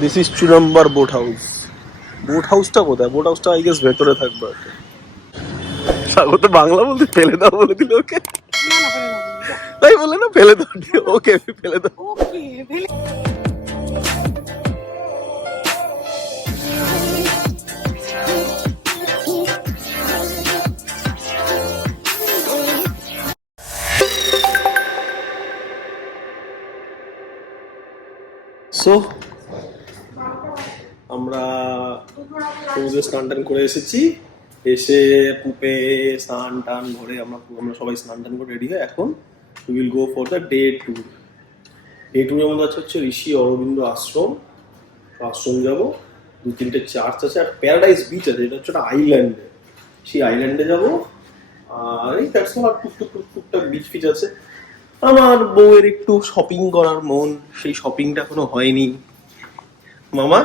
This is 2 number boat house. Boat হাউসটা কোথায়? Boat হাউসটা I guess ভেতরে থাকবে। স্বাগত বাংলা বলতে ফেলে দাও বলে দিল ওকে। তাই বলে না ফেলে দাও, ওকে ফেলে দাও। সো আমরা সমুদ্রে স্নান টান করে এসেছি। এসে পুপে স্নান টান ভরে আমরা সবাই স্নান টান করে রেডি হয়ে এখন we will go for the day tour. Day ট্যুরের মধ্যে হচ্ছে ঋষি অরবিন্দ আশ্রম। আশ্রম যাবো, 2-3টে চার্চ আছে, আর প্যারাডাইস বিচ আছে, এটা হচ্ছে একটা আইল্যান্ডে। সেই আইল্যান্ডে যাবো। আর এই দ্যাটস অল। টুকটাক বিচ ফিচ আছে। আমার বউয়ের একটু শপিং করার মন, সেই শপিংটা এখনো হয়নি। মামা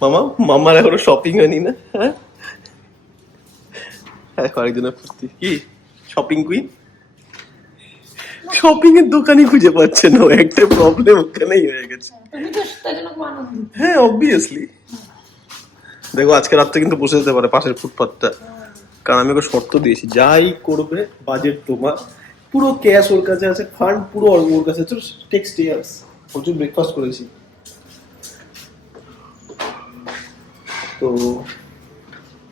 মামা মামার এখনো শপিং হয়নি না? হ্যাঁ, আরেকজনের ফুর্তি কি শপিং কুইন। শপিং এর দোকানই খুঁজে পাচ্ছে না, একটা প্রবলেম ওখানেই হয়ে গেছে। হ্যাঁ অবভিয়াসলি। দেখো আজকে রাত্রে কিন্তু বসে যেতে পারে পাশের ফুটপাথটা, কারণ আমি ওকে শর্ত দিয়েছি যাই করবে বাজেট তোমার, পুরো ক্যাশ ওর কাছে আছে, ফান্ড পুরো ওর কাছে আছে, টেক্সট ইয়ার্স প্রচুর ব্রেকফাস্ট করেছি। তো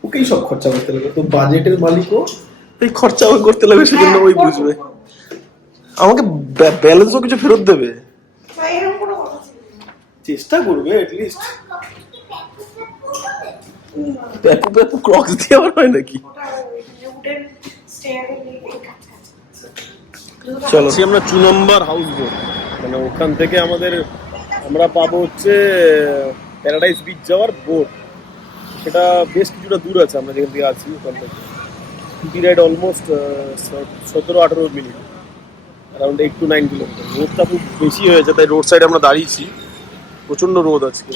ওকেই সব খরচা করতে লাগবে, তো বাজেটের মালিকও এই খরচা করতে লাগবে, সেজন্য ওই বুঝবে। আমাকে ব্যালেন্সও কিছু ফেরত দেবে, চেষ্টা করবে অ্যাটলিস্ট। প্যাপু প্যাপু ক্রক্স দিয়ে আবার হয় নাকি? চলো আমরা 2 নম্বর হাউস বোট, মানে ওখান থেকে আমরা পাবো হচ্ছে প্যারাডাইস বিচ যাওয়ার বোট। সেটা বেশ কিছুটা দূর আছে আমরা যেখান থেকে আছি, ওখান থেকে scooty ride almost 17-18 minute, around 8 to 9 kilometre. রোদটা খুব বেশি হয়েছে, তাই রোড সাইডে আমরা দাঁড়িয়েছি। প্রচন্ড রোদ আজকে,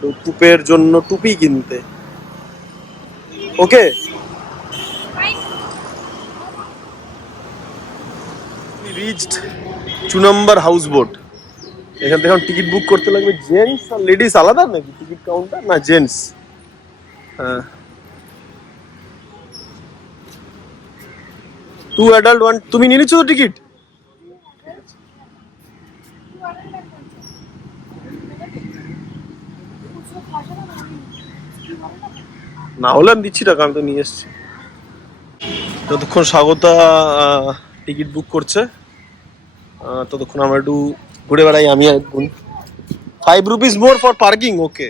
তো টুপের জন্য টুপি কিনতে। ওকে, রিচড 2 নম্বর হাউস বোট। এখান থেকে টিকিট বুক করতে লাগবে। জেন্টস আর লেডিস আলাদা নাকি টিকিট কাউন্টার? না জেন্টস। হ্যাঁ, 2 অ্যাডাল্ট 1। তুমি নিয়ে নিচ্ছ তো টিকিট? না হলে আমি দিচ্ছি টাকা, আমি তো নিয়ে এসছি। যতক্ষণ স্বাগতা টিকিট বুক করছে ততক্ষণ আমরা একটু ঘুরে বেড়াই। আমি আর বোন। 5 rupees more for parking. Okay,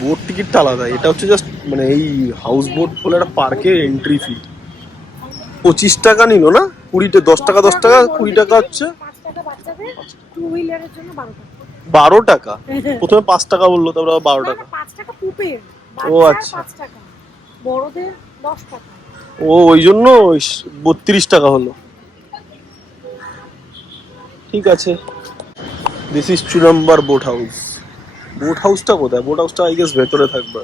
boat টিকিটটা আলাদা, এটা হচ্ছে জাস্ট মানে এই হাউস বোট বলে একটা পার্কের এন্ট্রি ফি 25 টাকা নিল না, 10 টাকা 10 টাকা 20 টাকা হচ্ছে 12 টাকা। প্রথমে 5 টাকা বললো, তারপর 12 টাকা। ও আচ্ছা, ও ওই জন্য 32 টাকা হলো। ঠিক আছে। This is 2 number boat house. Boat হাউসটা কোথায়? বোট হাউসটা আই গেস ভেতরে থাকবে।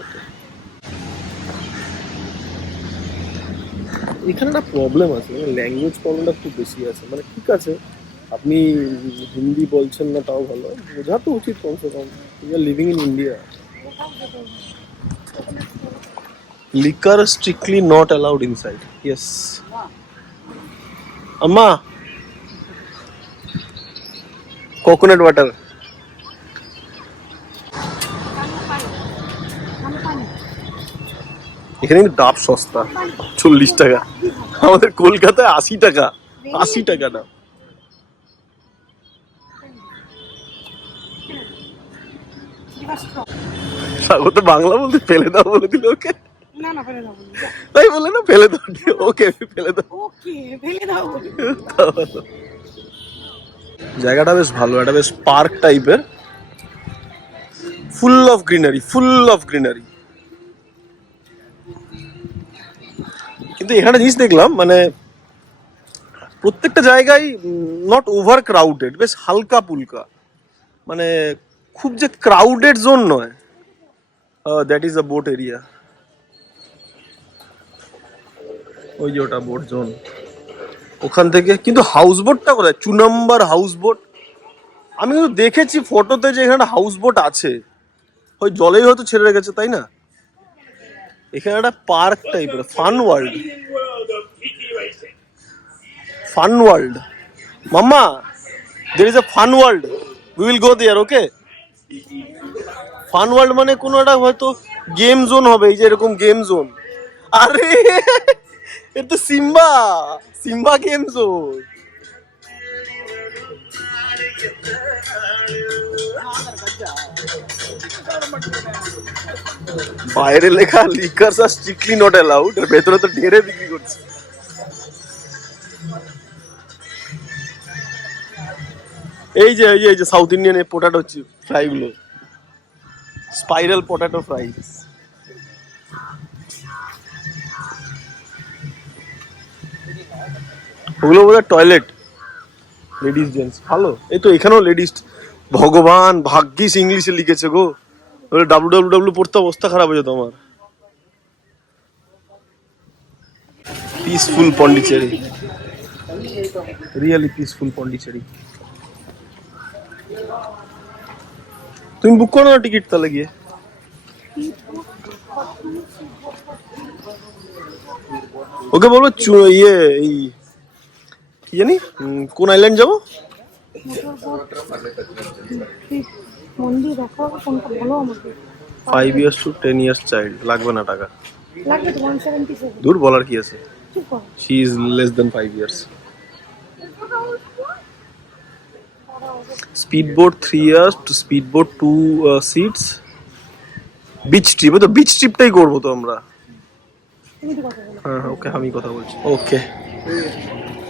এখানে একটা প্রবলেম আছে, মানে ল্যাঙ্গুয়েজ প্রবলেমটা খুব বেশি আছে। মানে ঠিক আছে আপনি হিন্দি বলছেন না, তাও ভালো, বোঝা তো উচিত কমসে কম। You are living in India. Liquor strictly not allowed inside. Yes আম্মা, কোকোনাট ওয়াটার। এখানে কিন্তু ডাব সস্তা, 40 টাকা। আমাদের কলকাতায় 80 টাকা, 80 টাকা ডাব। স্বাগত বাংলা বলতে ফেলে দাও বলে দিল ওকে। তাই বলে না ফেলে দাও, ওকে ফেলে দাও। জায়গাটা বেশ ভালো, একটা বেশ পার্ক টাইপের, full of greenery, full of greenery. কিন্তু এখানে জিনিস দেখলাম, মানে প্রত্যেকটা জায়গায় নট ওভার ক্রাউডেড, বেশ হালকা পুলকা, মানে খুব যে ক্রাউডেড জোন নয়। That is a boat area. ওই যে ওটা বোট জোন, ওখান থেকে। কিন্তু হাউস বোটটা কোথায়? 2 নম্বর হাউস বোট আমি কিন্তু দেখেছি ফটোতে যে এখানে হাউস বোট আছে, ওই জলেই হয়তো ছেড়ে রেখেছে, তাই না? এখানে একটা পার্ক টাইপের, ফান ওয়ার্ল্ড, ফান ওয়ার্ল্ড। মাম্মা, there is a fun world, we will go there, okay? Fun world মানে কোনো একটা হয়তো গেম জোন হবে, এই যে এরকম গেম জোন। আরে এটা তো সিম্বা, সিম্বা গেম জোন। বাইরে লেখা লিকারস আর স্ট্রিক্টলি নট অ্যালাউড, এর ভেতরে তো ঢেরে বিক্রি করছে। এই যে সাউথ ইন্ডিয়ান পোটাটো ফ্রাই গুলো, স্পাইরাল পোটাটো ফ্রাই। ওগুলো বোধহয় টয়লেট, লেডিস জেন্টস। ভালো, এই তো এখানেও লেডিস। ভগবান, ভাগ্যিস ইংলিশে লিখেছে গো, ডাব্লু পড়তে অবস্থা খারাপ হয়ে যেত আমার। Peaceful Pondicherry, really peaceful Pondicherry. তুমি বুক করো না টিকিট তাহলে গিয়ে। ওকে বলবো ইয়ে এই কি জানি কোন আইল্যান্ড যাবো। মন্দির দেখো কোনটা বলো আমাকে। 5 years to 10 years চাইল্ড, লাগবে না টাকা। লাগবে তো 177। দূর, বলার কি আছে, চুপ করো। She is less than 5 years। Speedboat 3 years to speedboat 2 seats। Beach trip, তো বিচ ট্রিপটাই করবো তো আমরা। তুমি তো কথা বলো। হ্যাঁ ওকে, আমি কথা বলছি। ওকে,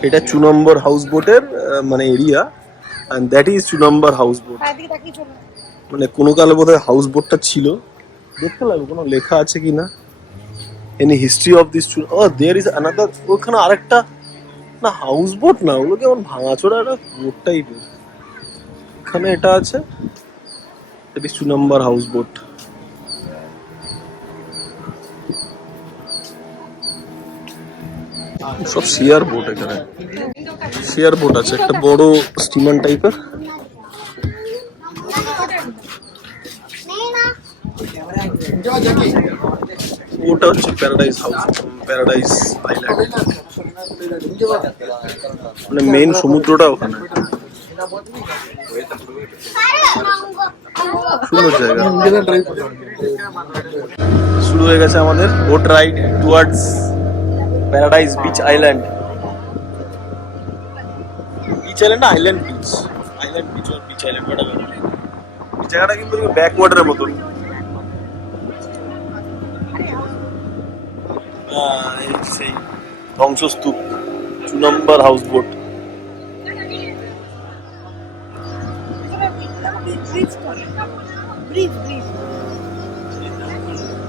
এটা 2 নম্বর হাউস বোটের মানে এরিয়া, এন্ড দ্যাট ইজ 2 নম্বর হাউস বোট। পায়ের দিকে তাকিয়ে চলো। মানে কোনো কালে বোধহয় হাউস বোটটা ছিল, দেখতে লাগবে কোনো লেখা আছে কিনা, এনি হিস্ট্রি অফ দিস। ও দেয়ার ইজ অ্যানাদার, ওখানে আরেকটা, না হাউস বোট না, ওগুলো কেমন ভাঙাচোরা একটা বোট টাইপের। এখানে এটা আছে, দ্যাট ইজ 2 নম্বর হাউস বোট। সব শেয়ার বোট, এখানে শেয়ার বোট আছে, একটা বড় স্টিমার টাইপের। ওটা হচ্ছে প্যারাডাইস হাউস, প্যারাডাইস আইল্যান্ড, মানে মেন সমুদ্রটা ওখানে। সুন্দর জায়গা। শুরু হয়ে গেছে আমাদের boat ride towards paradise beach island. Beach island না, আইল্যান্ড বিচ, আইল্যান্ড বিচ আর বিচ আইল্যান্ড, এই জায়গাটা কিন্তু ব্যাকওয়াটারের মতন। সেই ধ্বংসস্তূপ, 2 নম্বর হাউস বোট।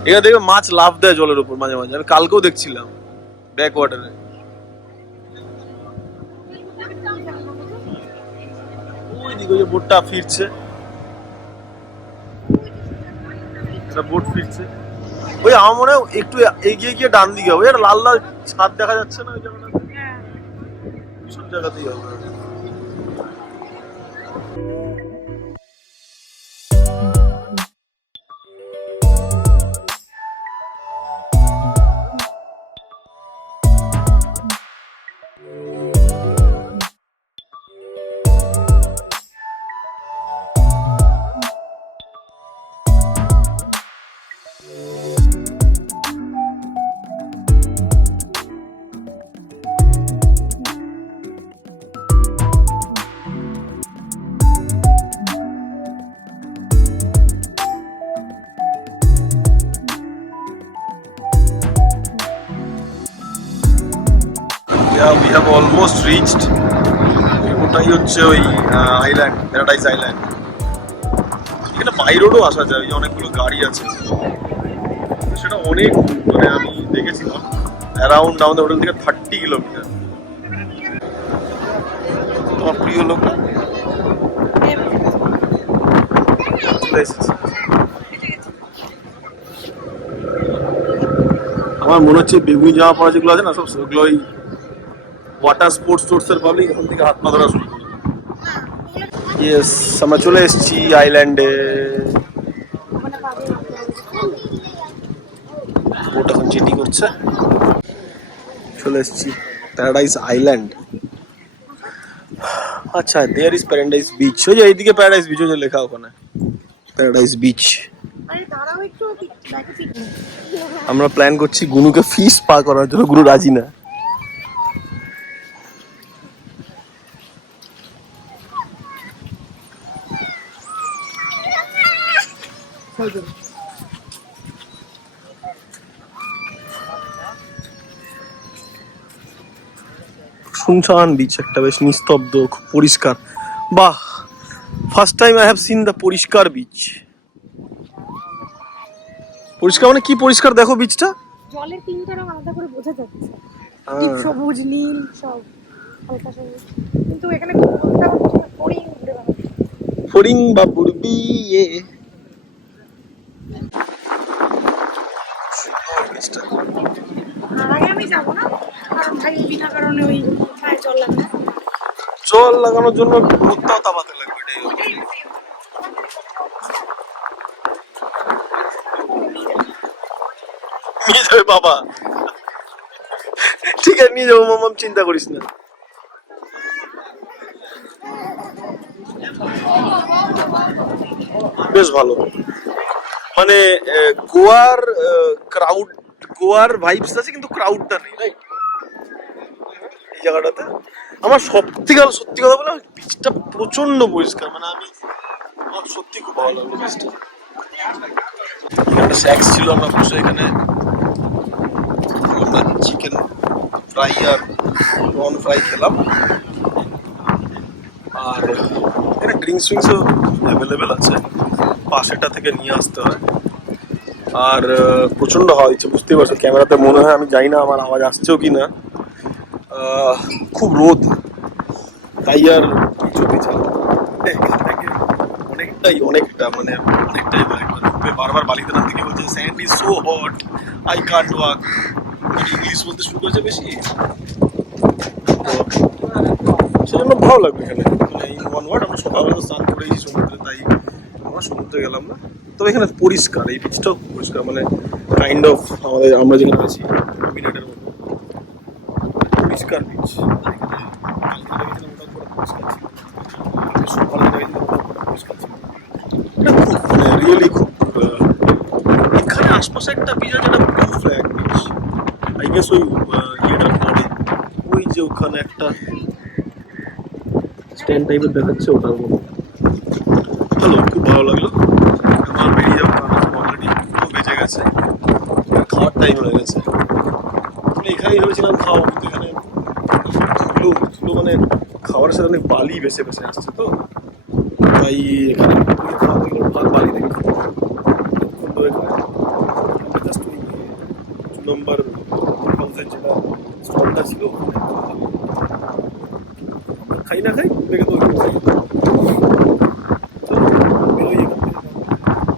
এখানে দেখবে মাছ লাফ দেয় জলের উপর মাঝে মাঝে, আমি কালকেও দেখছিলাম ব্যাক ওয়াটারে। ওইদিকে ওই বোটটা ফিরছে, একটা বোট ফিরছে। ওই আমার মনে হয় একটু এগিয়ে গিয়ে ডান দিকে হবে, একটা লাল লাল ছাদ দেখা যাচ্ছে না ওই জায়গাটা, সব জায়গাতেই হবে। We have almost reached, ওটাই হচ্ছে ওই আইল্যান্ড, প্যারাডাইস আইল্যান্ড। এখানে বাই রোডও আসা যায়, অনেকগুলো গাড়ি আছে, সেটা অনেক, মানে আমি দেখেছিলাম অ্যারাউন্ড আমাদের হোটেল থেকে 30 কিলোমিটার। তোমার প্রিয় লোক আমার মনে হচ্ছে বেগুনি জামা পরা যেগুলো আছে না, সব সেগুলো ওই ওয়াটার স্পোর্টস টোর্টস এর পাবলিক এখান থেকে হাত পা ধরা শুরু করে। ইয়েস, আমরা চলে এসেছি আইল্যান্ডে। ওখানে পাবে। বোট এখন চিটি করছে। চলে এসেছি প্যারাডাইস আইল্যান্ড। আচ্ছা, দেয়ার ইজ প্যারাডাইস বিচ। ওই যে এইদিকে প্যারাডাইস বিচ, ওই যে লেখা ওখানে প্যারাডাইস বিচ। আরে দাঁড়াও একটু, ব্যাগে পিকনিক। আমরা প্ল্যান করছি গুনুকে ফিশ পা করার জন্য, গুনু রাজি না। শুনশান বিচ একটা, বেশ নিস্তব্ধ, খুব পরিষ্কার। বাহ, first time I have seen the পরিষ্কার বিচ। পরিষ্কার মানে কি পরিষ্কার, দেখো বিচটা। জলের তিনটা রং আলাদা করে বোঝা যাচ্ছে, সবুজ নীল সব হালকা সবুজ, কিন্তু এখানে কোনটা ফড়িং ঘুরে বেড়াচ্ছে। ফড়িং বা বুড়বি এ আর আগে আমি যাবো না, কারণ ভাই বিনা কারণে ওই পায়ে জল লাগবে। জল লাগানোর জন্য রোদটাও তাপাতে লাগবে, এটাই হলো। নিয়ে যাবে বাবা, ঠিক আছে নিয়ে যাবো মামাম, চিন্তা করিস না। বেশ ভালো, মানে গোয়ার ক্রাউড, গোয়ার ভাইবস আছে কিন্তু ক্রাউডটা নেই, রাইট এই জায়গাটাতে। আমার সত্যি কথা বলে বিচটা প্রচন্ড পরিষ্কার, মানে আমার সত্যি খুব ভালো লাগলো বিচটা। একটা স্ন্যাক্স ছিল, আমরা বসে এখানে আমরা চিকেন ফ্রাই আর প্রন ফ্রাই খেলাম। আর এখানে ড্রিঙ্কস ফ্রিঙ্কসও অ্যাভেলেবেল আছে, পাশেটা থেকে নিয়ে আসতে হয়। আর প্রচন্ড হাওয়া দিচ্ছে, বুঝতেই পারছো, ক্যামেরাতে মনে হয় আমি জানি না আমার আওয়াজ আসছেও কি না। খুব রোদ, তাই আর কিছুতে চালা অনেকটা মানে অনেকটাই বারবার বালিতে নাম থেকে বলছে sand is so hot, I can't walk. English বলতে শুরু করেছে বেশি, তো সেজন্য ভালো লাগবে এখানে। মানে ইন ওয়ান ওয়ার্ড, আমরা সকালবেলা তো স্নান করেছি সমুদ্রে, তাই আমরা সমুদ্রে গেলাম না। তবে এখানে পরিষ্কার, এই বিচটাও পরিষ্কার, মানে কাইন্ড অফ আমরা যেখানে আছি মিনাটের মতো পরিষ্কার বিচ। এখানে আশপাশে একটা বিচ আছে, যেটা blue flag beach, I guess ওই ইয়েটার পরে, ওই যে ওখানে একটা স্ট্যান্ড টাইপের দেখাচ্ছে, ওটার মতো। চলো, খুব ভালো লাগলো। আমার বেরিয়ে যাবো, অলরেডি বেজে গেছে, খাওয়ার টাইম হয়ে গেছে। এখানেই ভেবেছিলাম খাওয়া, কিন্তু এখানে ধুলো মানে খাওয়ার সাথে অনেক বালি ভেসে ভেসে আসছে, তো তাই এখানে খাওয়া গেলো ভাত বালি থেকে। জাস্ট ওই 2 নম্বর হাউসের যেটা স্টলটা ছিল, খাই না খাই দেখে তো খাই। বেরোই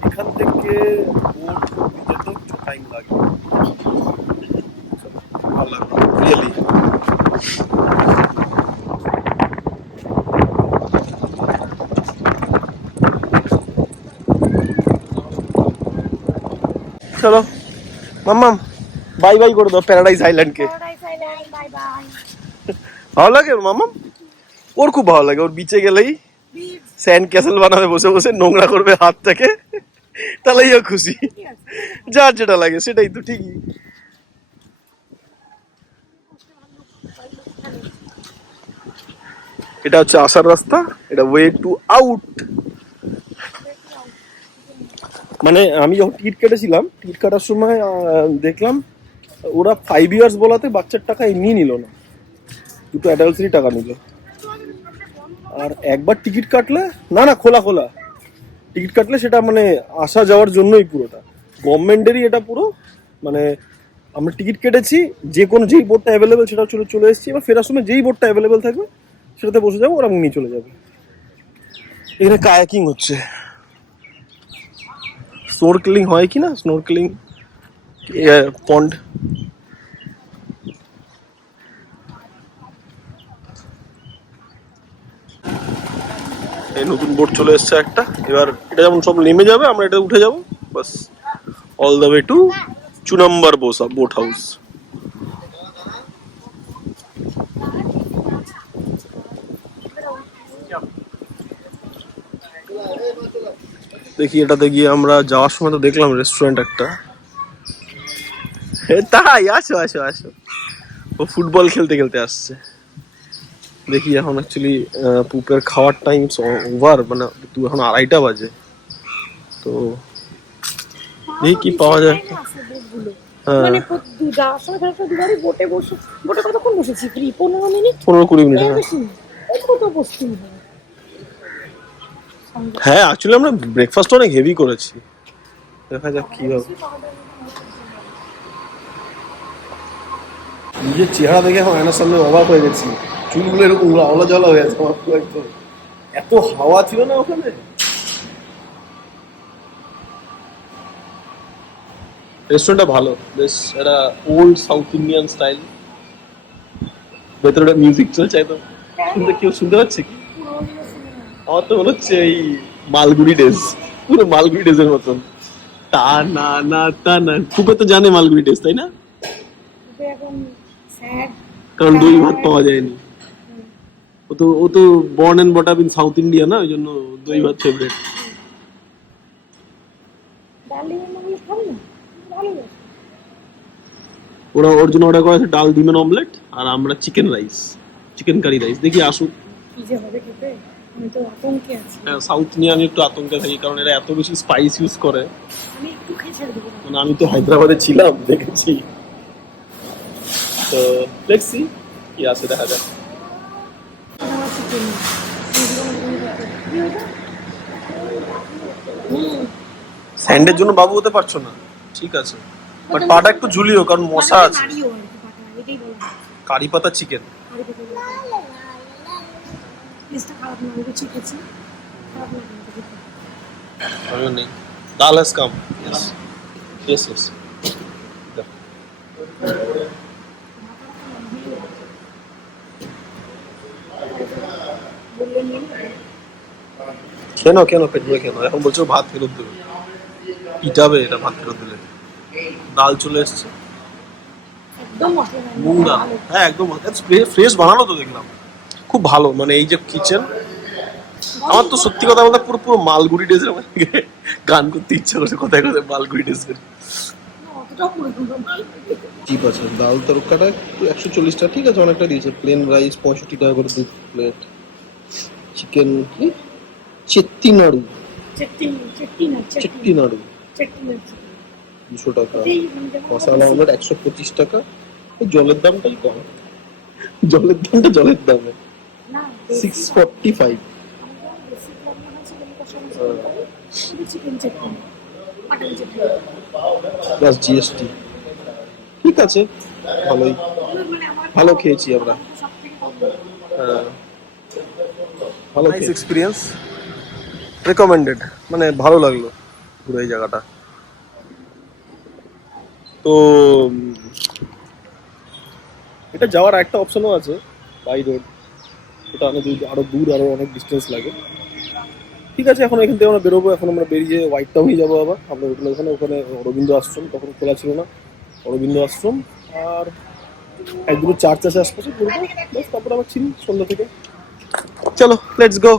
এখান থেকে বোট যেতে কিছু টাইম লাগে, ভালো লাগলো রিয়েলি। চলো মাম্মাম, বাই বাই করে দাও প্যারাডাইস আইল্যান্ডকে। Bye bye. ভালো লাগে ওর মাম্মাম, ওর খুব ভালো লাগে। ওর বিচে গেলেই স্যান্ড ক্যাসেল বানাবে বসে বসে, নোংরা করবে হাত থেকে, তাহলেই ও খুশি। যার যেটা লাগে সেটাই তো, ঠিকই। এটা হচ্ছে আসার রাস্তা, এটা ওয়ে টু আউট। মানে আমি যখন টিকিট কেটেছিলাম, টিকিট কাটার সময় দেখলাম ওরা 5 ইয়ার্স বলাতে বাচ্চার টাকা এমনি নিল না, দুটো অ্যাডাল্টসেরই টাকা নিল। আর একবার টিকিট কাটলে, না খোলা টিকিট কাটলে সেটা মানে আসা যাওয়ার জন্যই পুরোটা গভর্নমেন্টেরই, এটা পুরো মানে আমরা টিকিট কেটেছি, যেই বোটটা অ্যাভেলেবেল সেটা চলে এসেছি। এবার ফেরার সময় যেই বোটটা অ্যাভেলেবেল থাকবে সেটাতে বসে যাবো, ওরা নিয়ে চলে যাবে। এখানে কায়াকিং হচ্ছে, স্নোরকেলিং হয় কি না, স্নোরকেলিং পন্ড। এই নতুন বোট চলে এসছে একটা, এবার এটা যেমন সব নেমে যাবে আমরা এটা উঠে যাবো bus, all the way to 2 number boat house. দেখি এটাতে গিয়ে আমরা যাওয়ার সময় তো দেখলাম রেস্টুরেন্ট একটা, তাই আসো আসো আসো, ও ফুটবল খেলতে খেলতে আসছে। দেখি এখন অ্যাকচুয়ালি পুপের খাওয়ার টাইম ওভার, মানে এখন 2:30 বাজে, তো দেখি কি পাওয়া যায়। হ্যাঁ, মানে যাওয়ার সময় ধরো দুবারই বোটে বসে, বোটে কতক্ষণ বসেছি? 15 মিনিট, 15-20 মিনিট। হ্যাঁ বেশি না, একটু তো বসতেই হবে। হ্যাঁ, অ্যাকচুয়ালি আমরা ব্রেকফাস্ট অনেক হেভি করেছি, দেখা যাক কি হবে। নিজের চেহারা দেখে এখন আয়নার সামনে অবাক হয়ে গেছি, চুলগুলো এরকম আওলা জলা হয়ে আছে আমার পুরো একদম। এত হাওয়া ছিল না ওখানে। রেস্টুরেন্টটা ভালো, বেশ একটা ওল্ড সাউথ ইন্ডিয়ান স্টাইল। ভেতরে মিউজিক চলছে একদম, কেউ শুনতে পাচ্ছে কি? আমার তো মনে হচ্ছে এই মালগুড়ি ডেজ, পুরো মালগুড়ি ডেজের মতন। তা না না তা না, খুবই তো জানে মালগুড়ি ডেজ, তাই না? এখন স্যাড, কারণ দই ভাত পাওয়া যায়নি। ও তো born and brought up in south India না, ওই জন্য দই ভাত ফেভারিট। ওর জন্য অর্ডার করা আছে ডাল ডিমের অমলেট, আর আমরা chicken rice, chicken curry rice. দেখি আসুক কি যে হবে খেতে, আমি তো আতঙ্কে আছি। সাউথ নিয়ে আমি একটু আতঙ্কে থাকি, কারণ এরা এত বেশি স্পাইস ইউজ করে। আমি একটু খেয়ে ছেড়ে দেবো। মানে আমি তো হায়দ্রাবাদে ছিলাম, দেখেছি, তো লেটস সি কি আছে, দেখা যাক। স্যান্ডের জন্য বাবু হতে পারছো না, ঠিক আছে, বাট পাটা একটু ঝুলিও, কারণ মশা আছে। কারি পাতা চিকেন, নেই। Dal has come, yes yes yes. কেন কেন ফেলবে কেন? এখন বলছো ভাত ফেরত দেবে, পিটাবে এটা ভাত ফেরত দিলে। ডাল চলে এসছে, মুগ ডাল, হ্যাঁ একদম ফ্রেশ বানানো তো দেখলাম, খুব ভালো। মানে এই যে কিচেন, আমার তো সত্যি কথা বলতে পুরো পুরো মালগুড়ি ডেজের গান করতে ইচ্ছা করছে, কোথায় কোথায় মালগুড়ি ডেজের। ঠিক আছে, ডাল তরকাটা 140 টাকা, ঠিক আছে, অনেকটা দিয়েছে। প্লেন রাইস 65 টাকা করে 2 প্লেট। চিকেন কি চেট্টিনাড়ু, চেট্টিনাড়ু 200 টাকা। মশলা অমলেট 125 টাকা। জলের দামটাই কম, জলের দামটা জলের দামে 645 প্লাস জিএসটি। ঠিক আছে, ভালোই, ভালো খেয়েছি আমরা। হ্যাঁ, ভালো এক্সপিরিয়েন্স, রেকমেন্ডেড, মানে ভালো লাগলো পুরো এই জায়গাটা। তো এটা যাওয়ার একটা অপশনও আছে, বাই রোড, ওটা আরো দূর, আরো অনেক ডিস্টেন্স লাগে। ঠিক আছে, এখন এখান থেকে আমরা বেরোবো। এখন আমরা বেরিয়ে হোয়াইট টাউনই যাবো আবার। আমরা ওখানে ওখানে অরবিন্দ আশ্রম তখন খোলা ছিল না, অরবিন্দ আশ্রম আর এক দুটো চার্চ আছে আশপাশে ঘুরবো, তারপর আবার চিনি সন্ধ্যা থেকে। চলো লেটস গো।